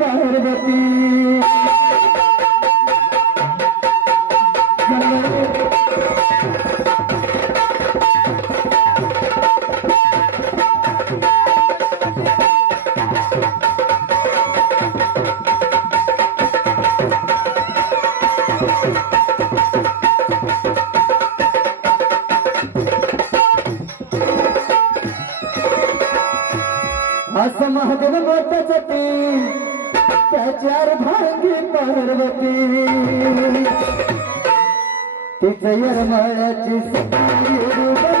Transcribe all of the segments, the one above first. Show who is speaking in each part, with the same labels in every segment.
Speaker 1: पार्वती. अस महादेव मोठच पीर त्याच्यावर भांगी पार्वती. तिचं यरमाळ्याची येरू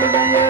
Speaker 1: Thank you.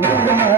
Speaker 1: నిజమా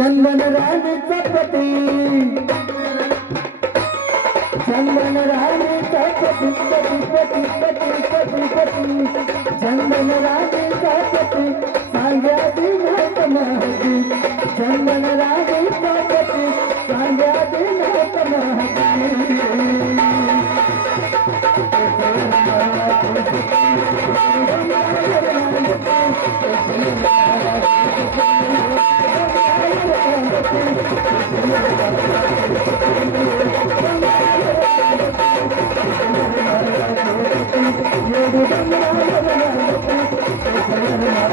Speaker 1: चंदन राणीचा पती चंदन राणीचा पती पती पती पती पती पती चंदन राणीचा पती सांग्या दिनात महती. चंदन राणीचा पती सांग्या दिनात महती. Gracias.